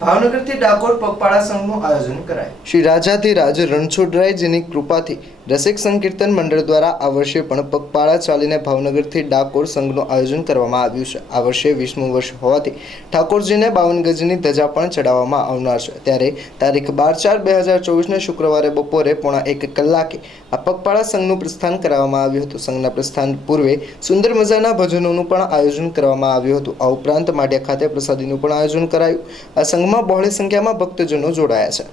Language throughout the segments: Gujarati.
ભાવનગરથી ડાકોર પગપાળા સંઘનું આયોજન કરાયું। શ્રી રાજાધિરાજ રણછોડરાયજીની કૃપાથી રસિક સંકીર્તન મંડળ દ્વારા આ વર્ષે પણ પગપાળા ચાલીને ભાવનગરથી ડાકોર સંઘનું આયોજન કરવામાં આવ્યું છે। આ વર્ષે 20મું વર્ષ હોવાથી ઠાકોરજીને 52 ગજની ધજા પણ ચડાવવામાં આવનાર છે। ત્યારે તારીખ 12/4/2024ને શુક્રવારે બપોરે 1:15 કલાકે આ પગપાળા સંઘનું પ્રસ્થાન કરાવવામાં આવ્યું હતું। સંઘના પ્રસ્થાન પૂર્વે સુંદર મજાના ભજનોનું પણ આયોજન કરવામાં આવ્યું હતું। આ ઉપરાંત માઢિયા ખાતે પ્રસાદીનું પણ આયોજન કરાયું। આ સંઘમાં બહોળી સંખ્યામાં ભક્તજનો જોડાયા છે।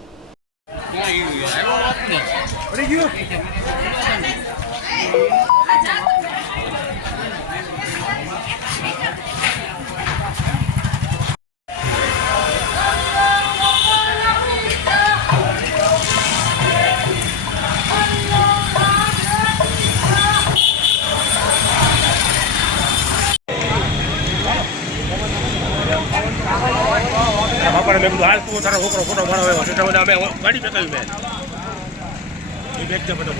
બાપાને મેં કીધું હાલ તું તારો છોકરો ફોટો પાડો એટલે અમે ગાડી ફેંકાવી મેં એ વ્યક્તિ બધો